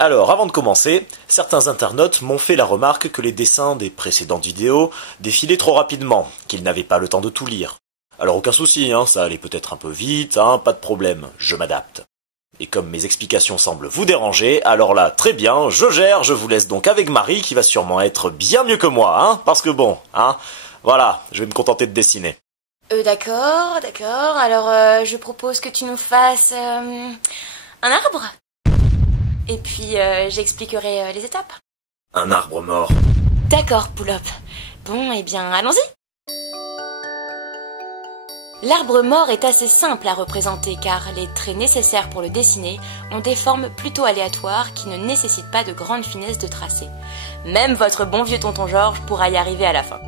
Alors, avant de commencer, certains internautes m'ont fait la remarque que les dessins des précédentes vidéos défilaient trop rapidement, qu'ils n'avaient pas le temps de tout lire. Alors aucun souci, ça allait peut-être un peu vite, pas de problème, je m'adapte. Et comme mes explications semblent vous déranger, alors là, très bien, je gère, je vous laisse donc avec Marie qui va sûrement être bien mieux que moi, parce que bon, voilà, je vais me contenter de dessiner. D'accord, alors je propose que tu nous fasses un arbre. Et puis j'expliquerai les étapes. Un arbre mort. D'accord, Poulop. Bon, eh bien, allons-y. L'arbre mort est assez simple à représenter car les traits nécessaires pour le dessiner ont des formes plutôt aléatoires qui ne nécessitent pas de grande finesse de tracé. Même votre bon vieux tonton Georges pourra y arriver à la fin.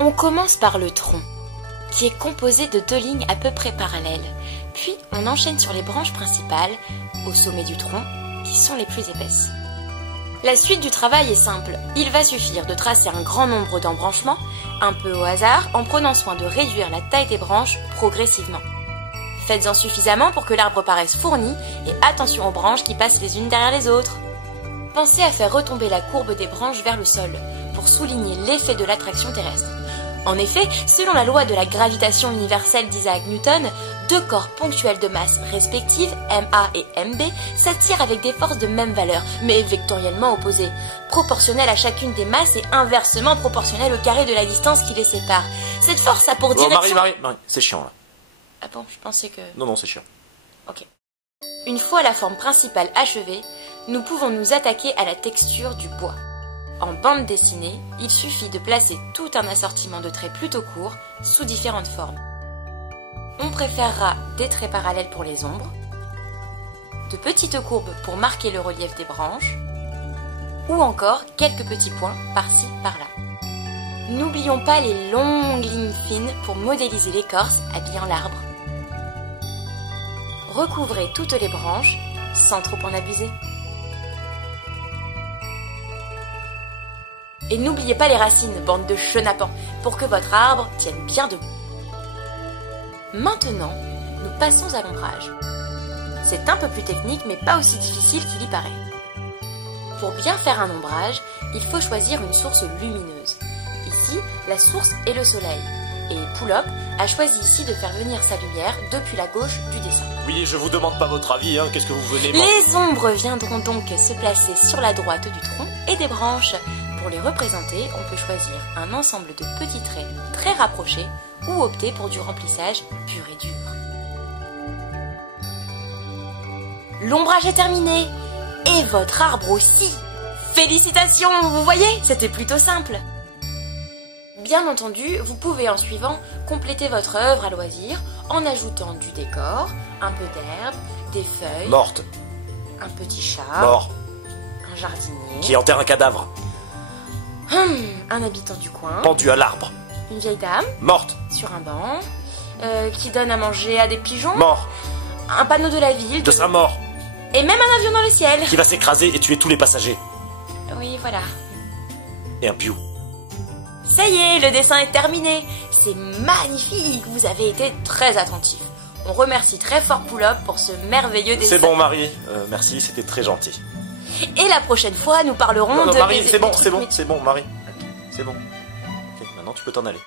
On commence par le tronc, qui est composé de 2 lignes à peu près parallèles. Puis on enchaîne sur les branches principales, au sommet du tronc, qui sont les plus épaisses. La suite du travail est simple. Il va suffire de tracer un grand nombre d'embranchements, un peu au hasard, en prenant soin de réduire la taille des branches progressivement. Faites-en suffisamment pour que l'arbre paraisse fourni et attention aux branches qui passent les unes derrière les autres. Pensez à faire retomber la courbe des branches vers le sol pour souligner l'effet de l'attraction terrestre. En effet, selon la loi de la gravitation universelle d'Isaac Newton, 2 corps ponctuels de masse respectives, MA et MB, s'attirent avec des forces de même valeur, mais vectoriellement opposées, proportionnelles à chacune des masses et inversement proportionnelles au carré de la distance qui les sépare. Cette force a pour direction... Marie, c'est chiant là. Ah bon, je pensais que... Non, c'est chiant. Ok. Une fois la forme principale achevée, nous pouvons nous attaquer à la texture du bois. En bande dessinée, il suffit de placer tout un assortiment de traits plutôt courts, sous différentes formes. On préférera des traits parallèles pour les ombres, de petites courbes pour marquer le relief des branches, ou encore quelques petits points par-ci, par-là. N'oublions pas les longues lignes fines pour modéliser l'écorce habillant l'arbre. Recouvrez toutes les branches, sans trop en abuser. Et n'oubliez pas les racines, bande de chenapans, pour que votre arbre tienne bien debout. Maintenant, nous passons à l'ombrage. C'est un peu plus technique, mais pas aussi difficile qu'il y paraît. Pour bien faire un ombrage, il faut choisir une source lumineuse. Ici, la source est le soleil. Et Poulop a choisi ici de faire venir sa lumière depuis la gauche du dessin. Oui, je vous demande pas votre avis, qu'est-ce que vous venez... Les ombres viendront donc se placer sur la droite du tronc et des branches. Pour les représenter, on peut choisir un ensemble de petits traits très rapprochés ou opter pour du remplissage pur et dur. L'ombrage est terminé et votre arbre aussi. Félicitations, vous voyez, c'était plutôt simple. Bien entendu, vous pouvez en suivant compléter votre œuvre à loisir en ajoutant du décor, un peu d'herbe, des feuilles, Morte. un petit chat, Mort. un jardinier, Qui enterre un cadavre. un habitant du coin, Pendu à l'arbre. une vieille dame Morte. sur un banc, qui donne à manger à des pigeons, Mort. un panneau de la ville, De sa mort. et même un avion dans le ciel. Qui va s'écraser et tuer tous les passagers. Oui, voilà. Et un piou. Ça y est, le dessin est terminé. C'est magnifique, vous avez été très attentifs. On remercie très fort Poulop pour ce merveilleux dessin. C'est bon, Marie. Merci, c'était très gentil. Et la prochaine fois, nous parlerons Non, de... Marie, des c'est bon, trucs Marie. C'est bon. Ok, maintenant tu peux t'en aller.